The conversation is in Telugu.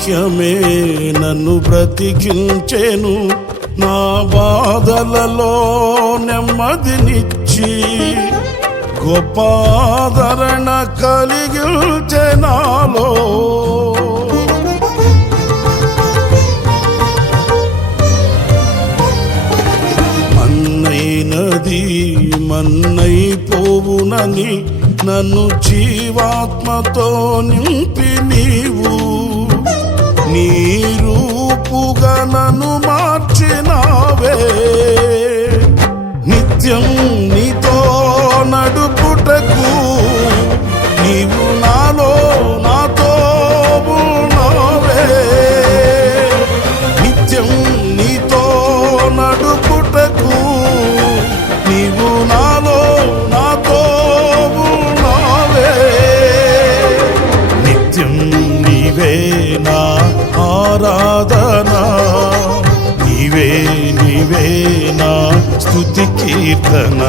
వాక్యమే నన్ను బ్రతికించెను, నా బాధలలో నెమ్మదినిచ్చి గొప్ప ఆదరణ కలిగించె నాలో. మన్నైనది మన్నైపోవునని నన్ను జీవాత్మతో నింపి నీవు నీ రూపుగా నన్ను మార్చినావే. నిత్యం నీతో నడుపుటకు నీవు నాలో నాతో ఉన్నావే. నిత్యం నీతో నడుపుటకు నీవు నాలో నాతో ఉన్నావే. నిత్యం నీవే నా ఆరాధన, నీవే నీవే నా స్తుతి కీర్తన.